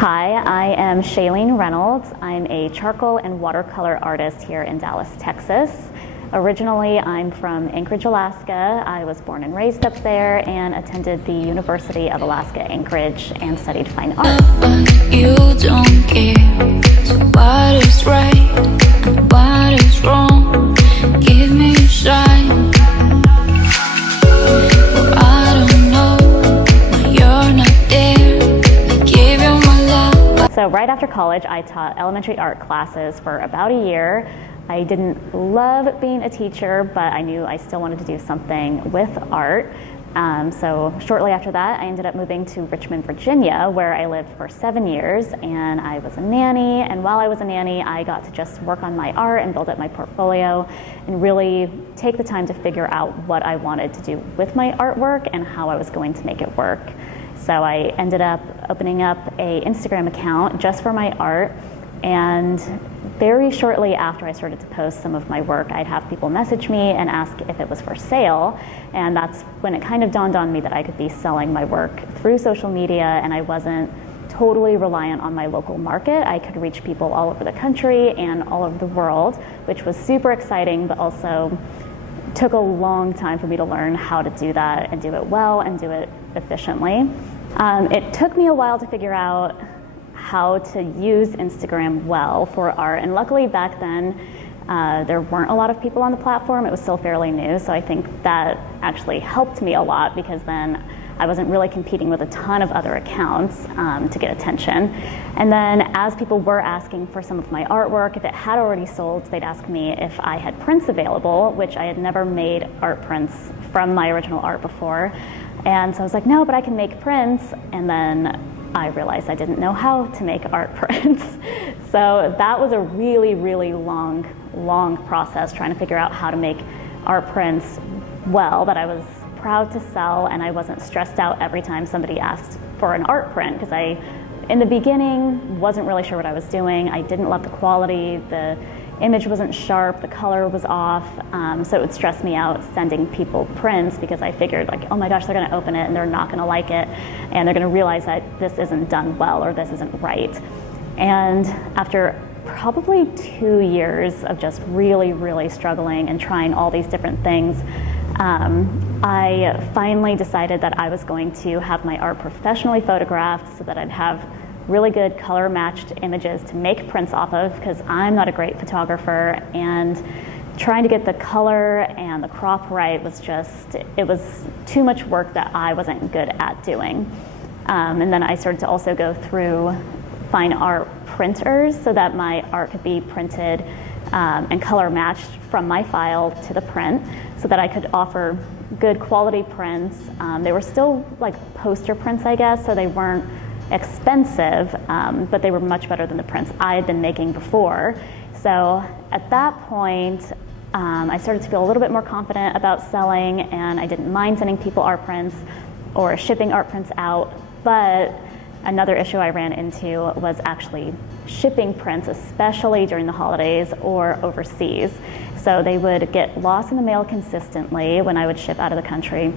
Hi, I am Shaylene Reynolds. I'm a charcoal and watercolor artist here in Dallas, Texas. Originally, I'm from Anchorage, Alaska. I was born and raised up there and attended the University of Alaska Anchorage and studied fine art. But you don't care, so what is right and what is wrong? Give me a sign. Well, I don't know when you're not there. I give you my love. So right after college, I taught elementary art classes for about a year. I didn't love being a teacher, but I knew I still wanted to do something with art. So shortly after that, I ended up moving to Richmond, Virginia, where I lived for 7 years, and I was a nanny. And while I was a nanny, I got to just work on my art and build up my portfolio and really take the time to figure out what I wanted to do with my artwork and how I was going to make it work. So I ended up opening up an Instagram account just for my art. And very shortly after I started to post some of my work, I'd have people message me and ask if it was for sale. And that's when it kind of dawned on me that I could be selling my work through social media, and I wasn't totally reliant on my local market. I could reach people all over the country and all over the world, which was super exciting, but also took a long time for me to learn how to do that and do it well and do it efficiently. It took me a while to figure out how to use Instagram well for art, and luckily back then there weren't a lot of people on the platform. It was still fairly new, so I think that actually helped me a lot because then I wasn't really competing with a ton of other accounts to get attention. And then as people were asking for some of my artwork, if it had already sold, they'd ask me if I had prints available, which I had never made art prints from my original art before. And so I was like, no, but I can make prints. And then I realized I didn't know how to make art prints. So that was a really, really long process trying to figure out how to make art prints well that I was proud to sell, and I wasn't stressed out every time somebody asked for an art print, because I, in the beginning, wasn't really sure what I was doing. I didn't love the quality, the image wasn't sharp, the color was off, so it would stress me out sending people prints because I figured like, oh my gosh, they're gonna open it and they're not gonna like it, and they're gonna realize that this isn't done well or this isn't right. And after probably 2 years of just really, really struggling and trying all these different things, I finally decided that I was going to have my art professionally photographed so that I'd have really good color matched images to make prints off of, because I'm not a great photographer, and trying to get the color and the crop right was just, it was too much work that I wasn't good at doing. And then I started to also go through fine art printers so that my art could be printed and color matched from my file to the print so that I could offer good quality prints. They were still like poster prints, I guess, so they weren't expensive, but they were much better than the prints I had been making before. So at that point, I started to feel a little bit more confident about selling, and I didn't mind sending people art prints or shipping art prints out. But another issue I ran into was actually shipping prints, especially during the holidays or overseas. So they would get lost in the mail consistently when I would ship out of the country.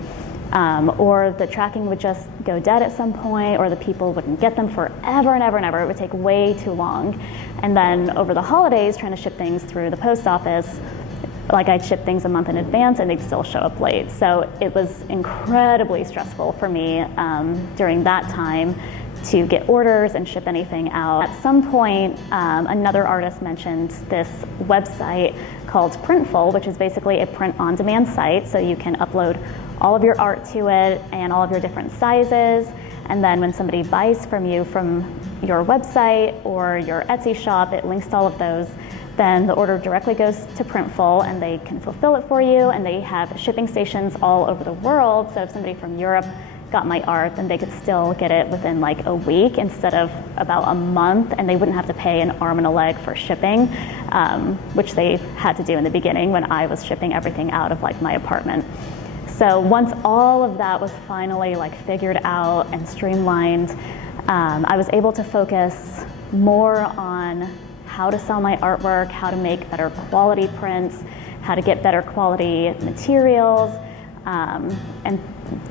Or the tracking would just go dead at some point, or the people wouldn't get them forever and ever and ever. It would take way too long. And then over the holidays, trying to ship things through the post office, like I'd ship things a month in advance and they'd still show up late. So it was incredibly stressful for me during that time to get orders and ship anything out. At some point, another artist mentioned this website called Printful, which is basically a print-on-demand site, so you can upload all of your art to it and all of your different sizes, and then when somebody buys from you from your website or your Etsy shop, it links to all of those. Then the order directly goes to Printful and they can fulfill it for you, and they have shipping stations all over the world, so if somebody from Europe got my art, then they could still get it within like a week instead of about a month, and they wouldn't have to pay an arm and a leg for shipping, which they had to do in the beginning when I was shipping everything out of like my apartment. So once all of that was finally like figured out and streamlined, I was able to focus more on how to sell my artwork, how to make better quality prints, how to get better quality materials, and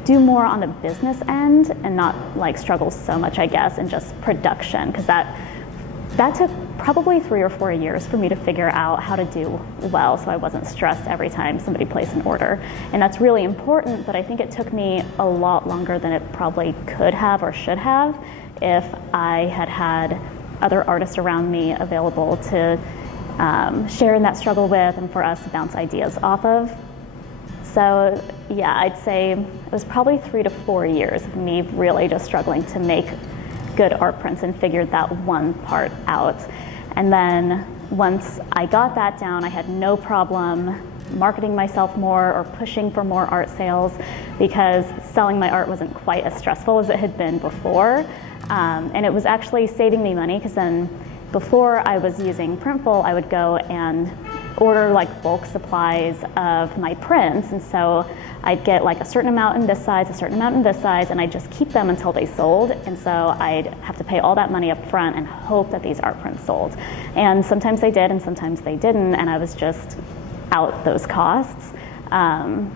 do more on the business end and not like struggle so much, I guess, in just production, because that took probably 3 or 4 years for me to figure out how to do well, so I wasn't stressed every time somebody placed an order. And that's really important, but I think it took me a lot longer than it probably could have or should have if I had had other artists around me available to share in that struggle with and for us to bounce ideas off of. So yeah, I'd say it was probably 3 to 4 years of me really just struggling to make good art prints and figured that one part out. And then once I got that down, I had no problem marketing myself more or pushing for more art sales, because selling my art wasn't quite as stressful as it had been before. And it was actually saving me money, because then before I was using Printful, I would go and order like bulk supplies of my prints, and so I'd get like a certain amount in this size, a certain amount in this size, and I'd just keep them until they sold. And so I'd have to pay all that money up front and hope that these art prints sold. And sometimes they did and sometimes they didn't, and I was just out those costs.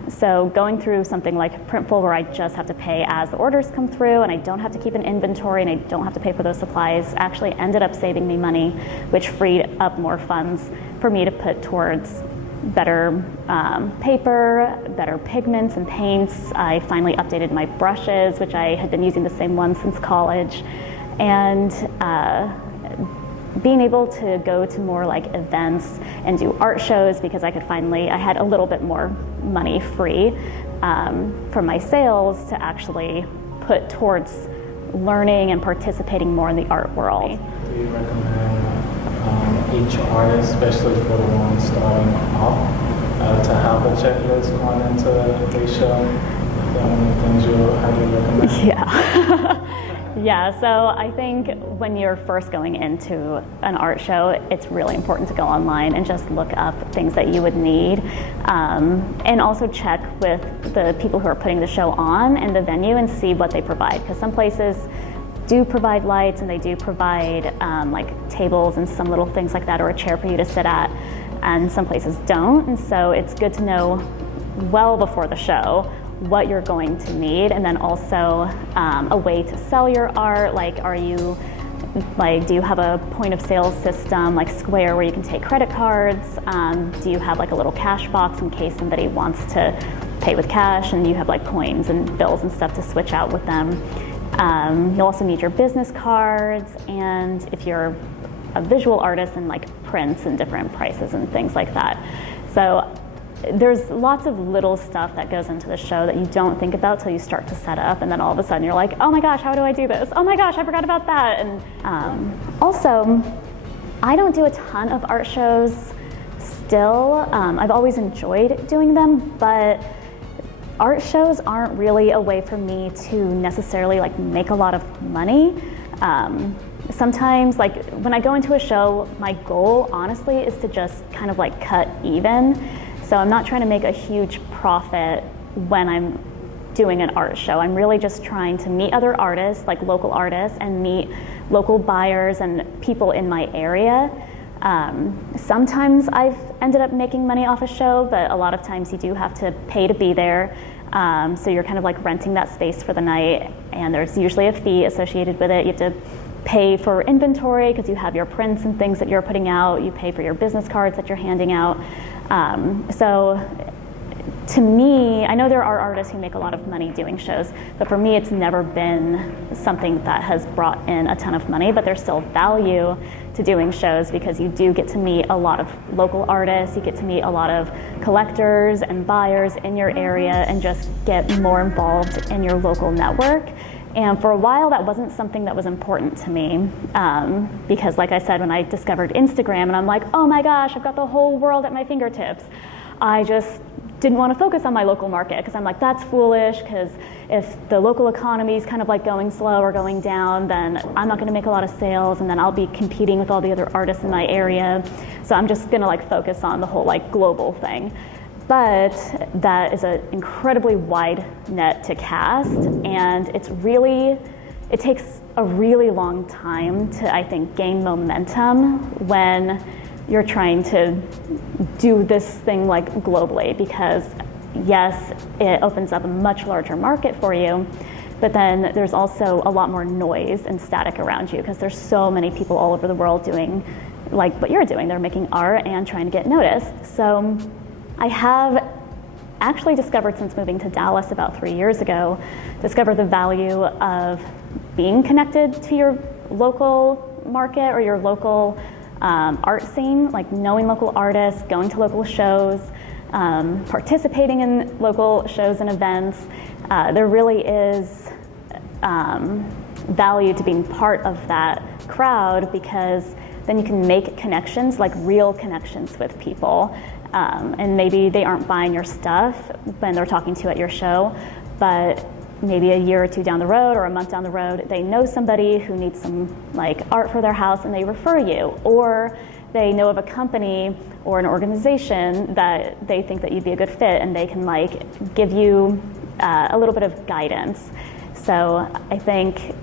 So going through something like Printful, where I just have to pay as the orders come through and I don't have to keep an inventory and I don't have to pay for those supplies, actually ended up saving me money, which freed up more funds for me to put towards better paper, better pigments and paints. I finally updated my brushes, which I had been using the same ones since college, and being able to go to more like events and do art shows, because I had a little bit more money free from my sales to actually put towards learning and participating more in the art world. Do you recommend each artist, especially for the ones starting off, to have a checklist going into the show? How do you recommend? Yeah. Yeah, so I think when you're first going into an art show, it's really important to go online and just look up things that you would need, and also check with the people who are putting the show on and the venue and see what they provide, because some places do provide lights and they do provide like tables and some little things like that, or a chair for you to sit at, and some places don't. And so it's good to know well before the show what you're going to need, and then also a way to sell your art. Like, do you have a point of sale system like Square where you can take credit cards? Do you have like a little cash box in case somebody wants to pay with cash and you have like coins and bills and stuff to switch out with them? You'll also need your business cards, and if you're a visual artist, and like prints and different prices and things like that. So there's lots of little stuff that goes into the show that you don't think about till you start to set up, and then all of a sudden you're like, oh my gosh, how do I do this? Oh my gosh, I forgot about that. And also, I don't do a ton of art shows still. I've always enjoyed doing them, but art shows aren't really a way for me to necessarily like make a lot of money. Sometimes, like when I go into a show, my goal honestly is to just kind of like cut even. So I'm not trying to make a huge profit when I'm doing an art show. I'm really just trying to meet other artists, like local artists, and meet local buyers and people in my area. Sometimes I've ended up making money off a show, but a lot of times you do have to pay to be there. So you're kind of like renting that space for the night, and there's usually a fee associated with it. You have to pay for inventory because you have your prints and things that you're putting out. You pay for your business cards that you're handing out. So to me, I know there are artists who make a lot of money doing shows, but for me it's never been something that has brought in a ton of money, but there's still value to doing shows because you do get to meet a lot of local artists, you get to meet a lot of collectors and buyers in your area and just get more involved in your local network. And for a while, that wasn't something that was important to me because, like I said, when I discovered Instagram and I'm like, oh my gosh, I've got the whole world at my fingertips, I just didn't want to focus on my local market because I'm like, that's foolish, because if the local economy is kind of like going slow or going down, then I'm not going to make a lot of sales, and then I'll be competing with all the other artists in my area. So I'm just going to like focus on the whole like global thing. But that is an incredibly wide net to cast, and it takes a really long time to, I think, gain momentum when you're trying to do this thing like globally, because yes, it opens up a much larger market for you, but then there's also a lot more noise and static around you because there's so many people all over the world doing like what you're doing. They're making art and trying to get noticed. So I have actually discovered, since moving to Dallas about 3 years ago, discovered the value of being connected to your local market or your local art scene, like knowing local artists, going to local shows, participating in local shows and events. There really is value to being part of that crowd, because then you can make connections, like real connections with people. And maybe they aren't buying your stuff when they're talking to you at your show, but maybe a year or two down the road or a month down the road, they know somebody who needs some like art for their house and they refer you, or they know of a company or an organization that they think that you'd be a good fit, and they can like give you a little bit of guidance. So I think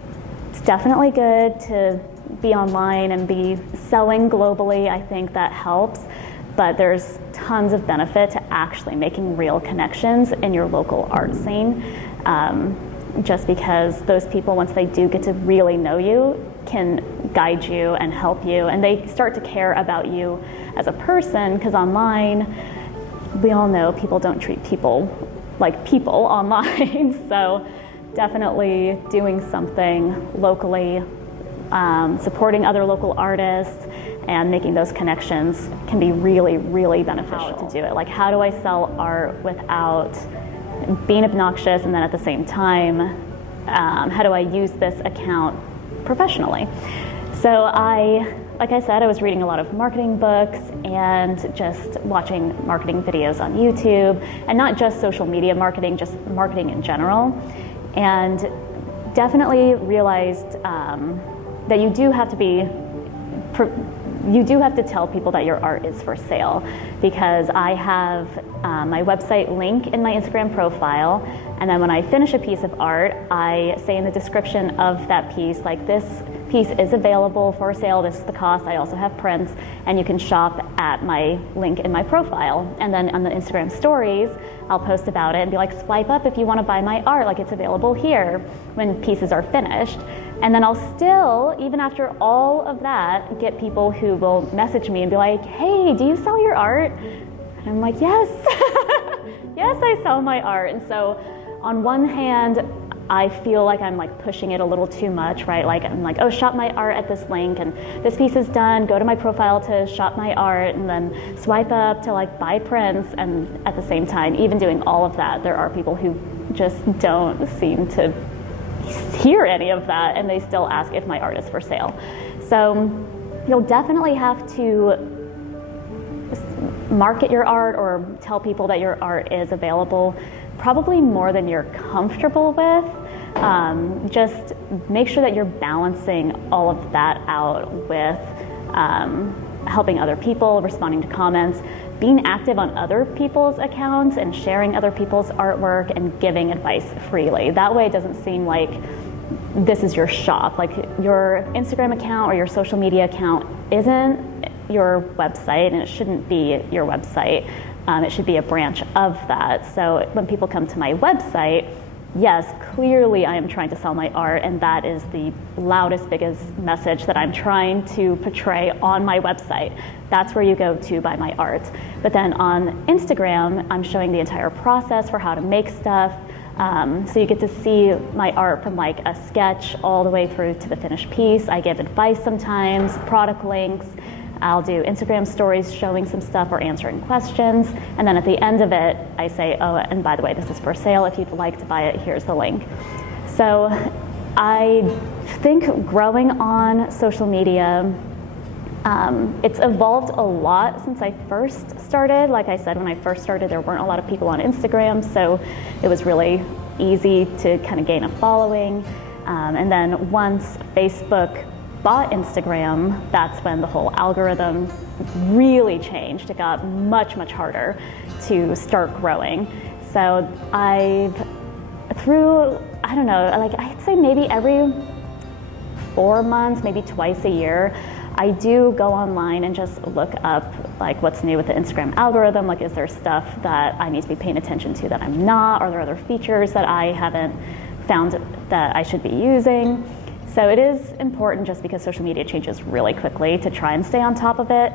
it's definitely good to be online and be selling globally. I think that helps, but there's tons of benefit to actually making real connections in your local art scene. Just because those people, once they do get to really know you, can guide you and help you, and they start to care about you as a person, because online, we all know people don't treat people like people online. So definitely doing something locally, supporting other local artists, and making those connections can be really, really beneficial to do it. Like, how do I sell art without being obnoxious, and then at the same time, how do I use this account professionally? So like I said, I was reading a lot of marketing books and just watching marketing videos on YouTube, and not just social media marketing, just marketing in general, and definitely realized that you do have to tell people that your art is for sale, because I have my website link in my Instagram profile, and then when I finish a piece of art, I say in the description of that piece, like, this piece is available for sale, this is the cost, I also have prints, and you can shop at my link in my profile. And then on the Instagram stories, I'll post about it and be like, swipe up if you want to buy my art, like, it's available here when pieces are finished. And then I'll still, even after all of that, get people who will message me and be like, hey, do you sell your art? And I'm like, yes, yes, I sell my art. And so on one hand, I feel like I'm like pushing it a little too much, right? Like, I'm like, oh, shop my art at this link, and this piece is done, go to my profile to shop my art, and then swipe up to like buy prints. And at the same time, even doing all of that, there are people who just don't seem to hear any of that, and they still ask if my art is for sale. So you'll definitely have to market your art or tell people that your art is available, probably more than you're comfortable with. Just make sure that you're balancing all of that out with helping other people, responding to comments, being active on other people's accounts and sharing other people's artwork and giving advice freely. That way it doesn't seem like this is your shop. Like, your Instagram account or your social media account isn't your website, and it shouldn't be your website. It should be a branch of that. So when people come to my website, yes, clearly I am trying to sell my art, and that is the loudest, biggest message that I'm trying to portray on my website. That's where you go to buy my art. But then on Instagram, I'm showing the entire process for how to make stuff. So you get to see my art from like a sketch all the way through to the finished piece. I give advice sometimes, product links. I'll do Instagram stories showing some stuff or answering questions. And then at the end of it, I say, oh, and by the way, this is for sale. If you'd like to buy it, here's the link. So I think growing on social media, it's evolved a lot since I first started. Like I said, when I first started, there weren't a lot of people on Instagram, so it was really easy to kind of gain a following. And then once Facebook bought Instagram, that's when the whole algorithm really changed. It got much, much harder to start growing. So I don't know, like I'd say maybe every 4 months, maybe twice a year, I do go online and just look up like what's new with the Instagram algorithm. Like, is there stuff that I need to be paying attention to that I'm not? Are there other features that I haven't found that I should be using? So it is important, just because social media changes really quickly, to try and stay on top of it.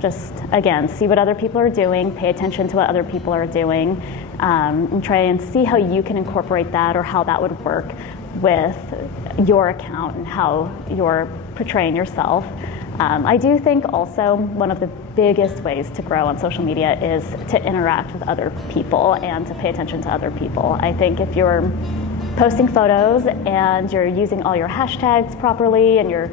Just, again, see what other people are doing, pay attention to what other people are doing, and try and see how you can incorporate that, or how that would work with your account and how you're portraying yourself. I do think also one of the biggest ways to grow on social media is to interact with other people and to pay attention to other people. I think if you're posting photos and you're using all your hashtags properly and you're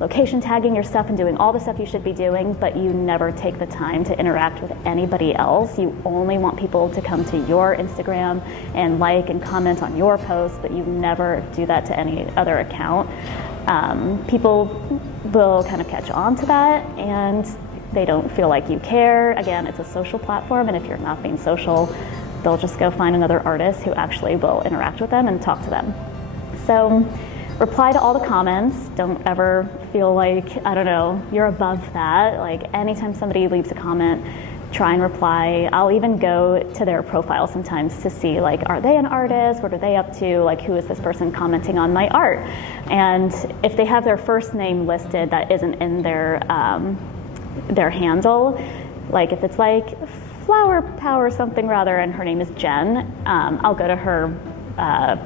location tagging your stuff and doing all the stuff you should be doing, but you never take the time to interact with anybody else, you only want people to come to your Instagram and like and comment on your posts, but you never do that to any other account, people will kind of catch on to that, and they don't feel like you care. Again, it's a social platform, and if you're not being social, they'll just go find another artist who actually will interact with them and talk to them. So reply to all the comments. Don't ever feel like, I don't know, you're above that. Like, anytime somebody leaves a comment, try and reply. I'll even go to their profile sometimes to see, like, are they an artist? What are they up to? Like, who is this person commenting on my art? And if they have their first name listed that isn't in their handle, like if it's like Flower Power something rather, and her name is Jen, I'll go to her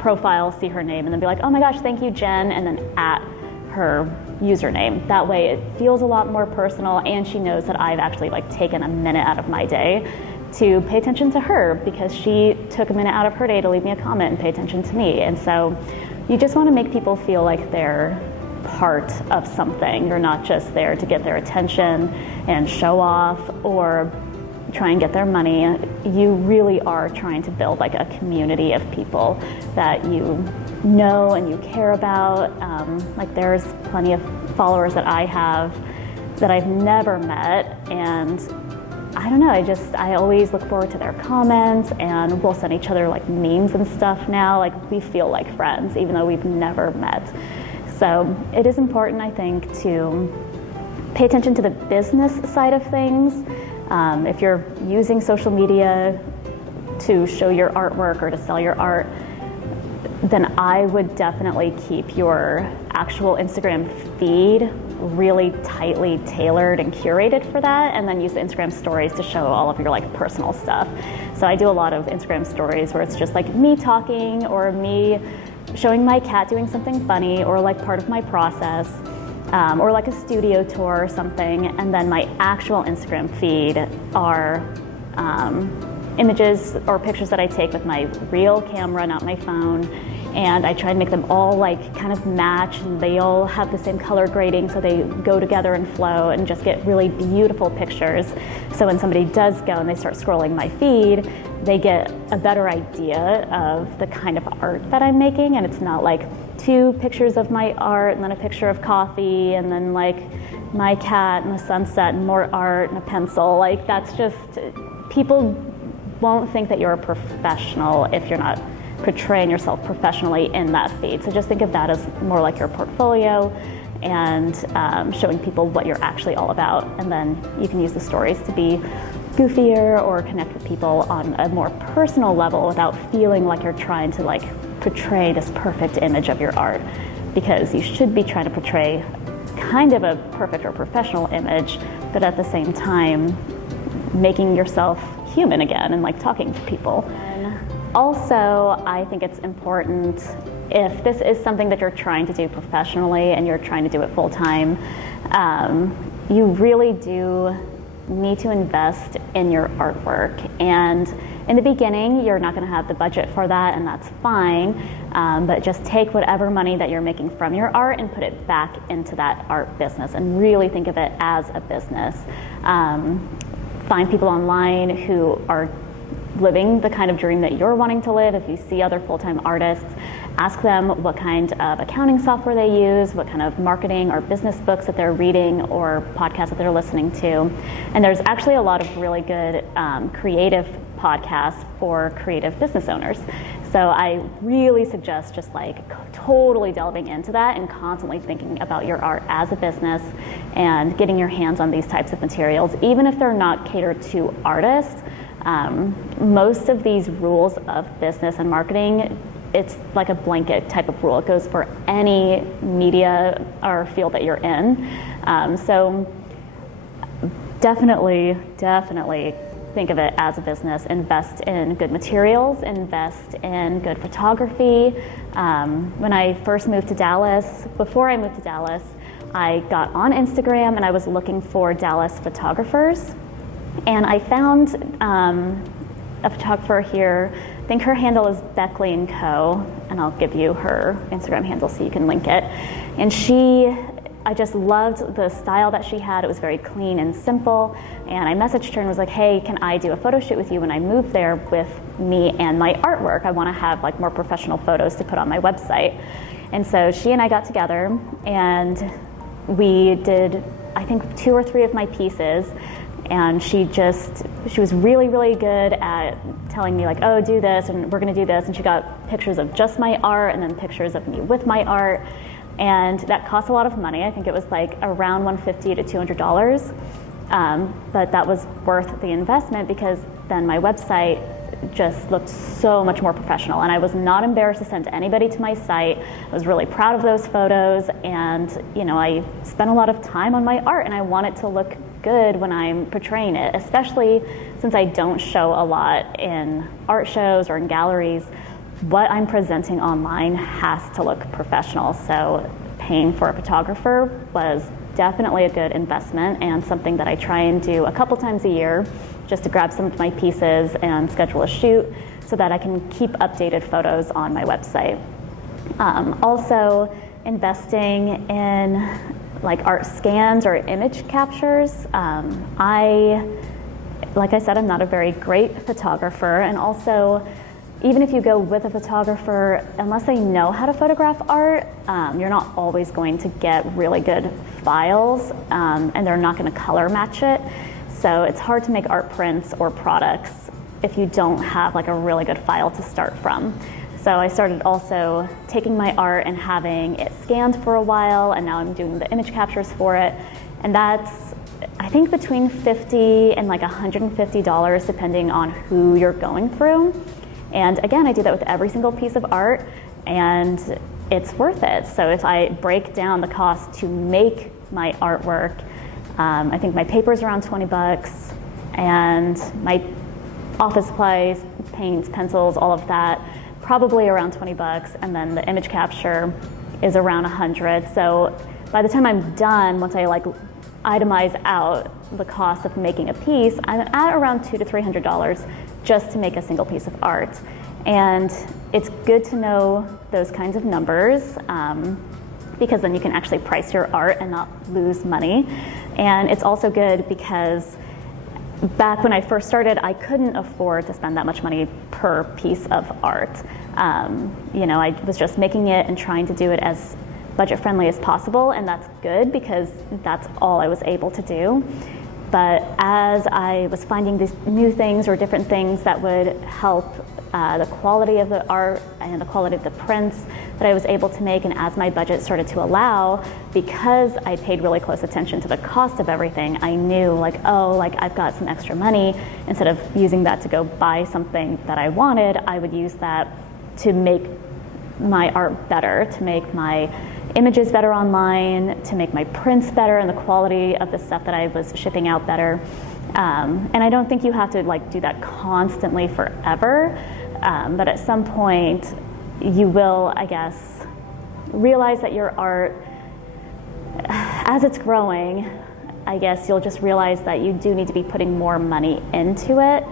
profile, see her name, and then be like, oh my gosh, thank you, Jen, and then at her username. That way it feels a lot more personal, and she knows that I've actually like taken a minute out of my day to pay attention to her, because she took a minute out of her day to leave me a comment and pay attention to me. And so you just want to make people feel like they're part of something. You're not just there to get their attention and show off or try and get their money. You really are trying to build like a community of people that you know and you care about. Like, there's plenty of followers that I have that I've never met, and I don't know, I always look forward to their comments, and we'll send each other like memes and stuff now. Like, we feel like friends even though we've never met. So it is important, I think, to pay attention to the business side of things. If you're using social media to show your artwork or to sell your art, then I would definitely keep your actual Instagram feed really tightly tailored and curated for that, and then use the Instagram stories to show all of your like personal stuff. So I do a lot of Instagram stories where it's just like me talking, or me showing my cat doing something funny, or like part of my process, or like a studio tour or something. And then my actual Instagram feed are images or pictures that I take with my real camera, not my phone. And I try and make them all like kind of match, and they all have the same color grading, so they go together and flow and just get really beautiful pictures. So when somebody does go and they start scrolling my feed, they get a better idea of the kind of art that I'm making. And it's not like 2 pictures of my art and then a picture of coffee and then like my cat and a sunset and more art and a pencil. Like, that's just, people won't think that you're a professional if you're not portraying yourself professionally in that feed. So just think of that as more like your portfolio, and showing people what you're actually all about. And then you can use the stories to be goofier or connect with people on a more personal level without feeling like you're trying to like portray this perfect image of your art, because you should be trying to portray kind of a perfect or professional image, but at the same time making yourself human again and like talking to people. And also, I think it's important, if this is something that you're trying to do professionally and you're trying to do it full time, you really do need to invest in your artwork. And in the beginning, you're not going to have the budget for that, and that's fine. But just take whatever money that you're making from your art and put it back into that art business, and really think of it as a business. Find people online who are living the kind of dream that you're wanting to live. If you see other full-time artists, ask them what kind of accounting software they use, what kind of marketing or business books that they're reading or podcasts that they're listening to. And there's actually a lot of really good creative podcasts for creative business owners. So I really suggest just like totally delving into that and constantly thinking about your art as a business and getting your hands on these types of materials, even if they're not catered to artists. Most of these rules of business and marketing, it's like a blanket type of rule. It goes for any media or field that you're in. So definitely think of it as a business. Invest in good materials, invest in good photography. When I first moved to Dallas, before I moved to Dallas, I got on Instagram and I was looking for Dallas photographers. And I found a photographer here. I think her handle is Beckley & Co. And I'll give you her Instagram handle so you can link it. And I just loved the style that she had. It was very clean and simple. And I messaged her and was like, hey, can I do a photo shoot with you when I move there with me and my artwork? I want to have like more professional photos to put on my website. And so she and I got together and we did, I think, 2 or 3 of my pieces. And she was really, really good at telling me like, oh, do this and we're gonna do this. And she got pictures of just my art and then pictures of me with my art. And that cost a lot of money. I think it was like around $150 to $200. But that was worth the investment because then my website just looked so much more professional. And I was not embarrassed to send anybody to my site. I was really proud of those photos. And I spent a lot of time on my art and I want it to look good when I'm portraying it, especially since I don't show a lot in art shows or in galleries. What I'm presenting online has to look professional. So paying for a photographer was definitely a good investment and something that I try and do a couple times a year just to grab some of my pieces and schedule a shoot so that I can keep updated photos on my website. Also investing in like art scans or image captures. Like I said, I'm not a very great photographer, and also even if you go with a photographer, unless they know how to photograph art, you're not always going to get really good files, and they're not going to color match it. So it's hard to make art prints or products if you don't have like a really good file to start from. So I started also taking my art and having it scanned for a while, and now I'm doing the image captures for it. And that's, I think, between $50 and like $150 depending on who you're going through. And again, I do that with every single piece of art, and it's worth it. So if I break down the cost to make my artwork, I think my paper is around $20, and my office supplies, paints, pencils, all of that, probably around $20, and then the image capture is around $100. So by the time I'm done, once I like itemize out the cost of making a piece, I'm at around $200 to $300 just to make a single piece of art. And it's good to know those kinds of numbers because then you can actually price your art and not lose money. And it's also good because back when I first started, I couldn't afford to spend that much money per piece of art. I was just making it and trying to do it as budget friendly as possible, and that's good because that's all I was able to do. But as I was finding these new things or different things that would help the quality of the art and the quality of the prints that I was able to make, and as my budget started to allow, because I paid really close attention to the cost of everything, I knew like, oh, like I've got some extra money. Instead of using that to go buy something that I wanted, I would use that to make my art better, to make my images better online, to make my prints better and the quality of the stuff that I was shipping out better. And I don't think you have to like do that constantly forever, but at some point you will, I guess, realize that your art, as it's growing, I guess you'll just realize that you do need to be putting more money into it,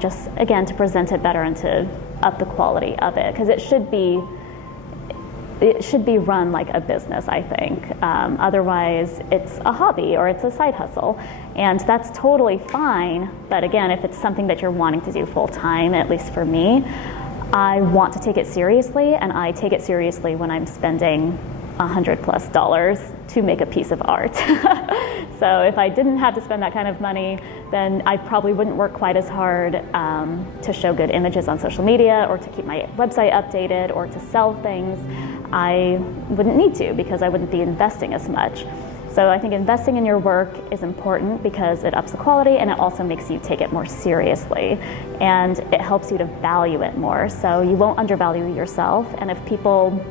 just again to present it better and to up the quality of it, because it should be run like a business, I think. Otherwise, it's a hobby or it's a side hustle, and that's totally fine. But again, if it's something that you're wanting to do full time, at least for me, I want to take it seriously, and I take it seriously when I'm spending $100+ to make a piece of art. So if I didn't have to spend that kind of money, then I probably wouldn't work quite as hard to show good images on social media, or to keep my website updated, or to sell things. I wouldn't need to, because I wouldn't be investing as much. So I think investing in your work is important because it ups the quality, and it also makes you take it more seriously, and it helps you to value it more. So you won't undervalue yourself, and if people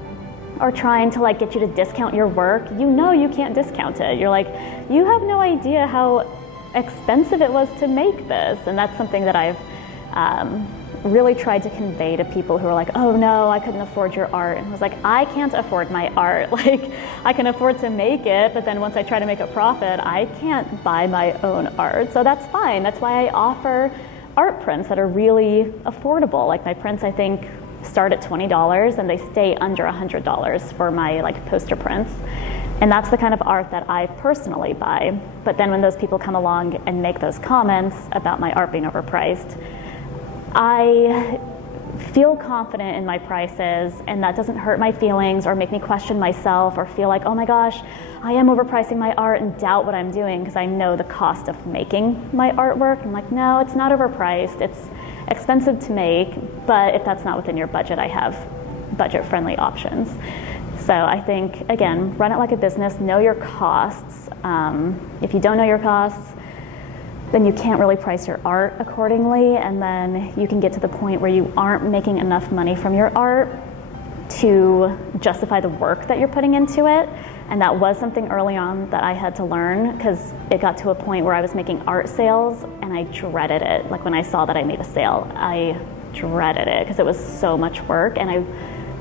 are trying to like get you to discount your work, you know you can't discount it. You're like, you have no idea how expensive it was to make this. And that's something that I've really tried to convey to people who are like, oh no, I couldn't afford your art. And I was like, I can't afford my art. Like, I can afford to make it, but then once I try to make a profit, I can't buy my own art. So that's fine. That's why I offer art prints that are really affordable. Like my prints, I think, start at $20 and they stay under $100 for my like poster prints. And that's the kind of art that I personally buy. But then when those people come along and make those comments about my art being overpriced, I feel confident in my prices, and that doesn't hurt my feelings or make me question myself or feel like, oh my gosh, I am overpricing my art, and doubt what I'm doing because I know the cost of making my artwork. I'm like, no, it's not overpriced. It's expensive to make, but if that's not within your budget, I have budget-friendly options. So I think, again, run it like a business, know your costs. If you don't know your costs, then you can't really price your art accordingly, and then you can get to the point where you aren't making enough money from your art to justify the work that you're putting into it. And that was something early on that I had to learn, because it got to a point where I was making art sales and I dreaded it. Like when I saw that I made a sale, I dreaded it because it was so much work, and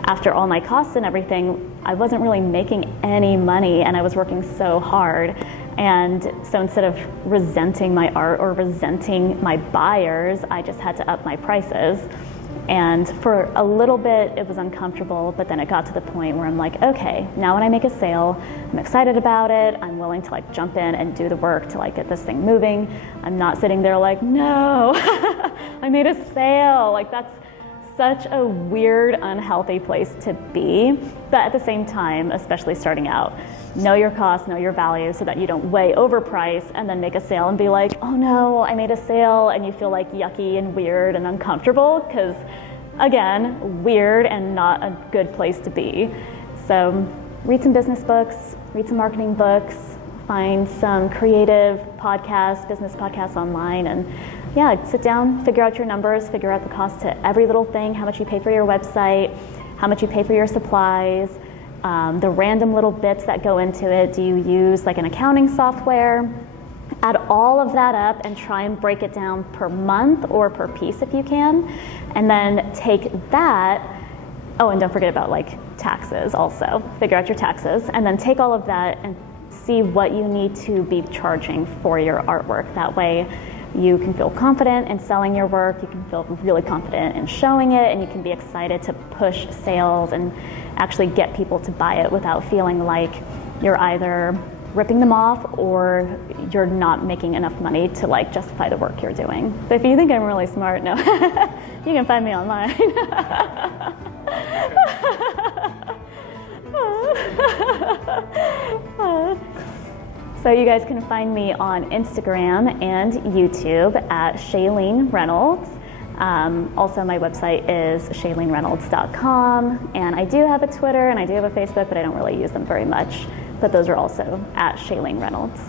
after all my costs and everything, I wasn't really making any money, and I was working so hard. And so instead of resenting my art or resenting my buyers, I just had to up my prices. And for a little bit, it was uncomfortable, but then it got to the point where I'm like, okay, now when I make a sale, I'm excited about it. I'm willing to like jump in and do the work to like get this thing moving. I'm not sitting there like, no, I made a sale. Like that's such a weird, unhealthy place to be. But at the same time, especially starting out, know your costs, know your value, so that you don't way overprice and then make a sale and be like, oh no, I made a sale, and you feel like yucky and weird and uncomfortable, because again, weird and not a good place to be. So read some business books, read some marketing books, find some creative podcasts, business podcasts online, and yeah, sit down, figure out your numbers, figure out the cost to every little thing, how much you pay for your website, how much you pay for your supplies, the random little bits that go into it. Do you use like an accounting software? Add all of that up and try and break it down per month or per piece if you can. And then take that, oh, and don't forget about like taxes also. Figure out your taxes, and then take all of that and see what you need to be charging for your artwork. That way you can feel confident in selling your work, you can feel really confident in showing it, and you can be excited to push sales and actually get people to buy it without feeling like you're either ripping them off or you're not making enough money to like justify the work you're doing. But if you think I'm really smart, no, you can find me online. So you guys can find me on Instagram and YouTube at Shaylene Reynolds. Also, my website is ShayleneReynolds.com, and I do have a Twitter and I do have a Facebook, but I don't really use them very much. But those are also at Shaylene Reynolds.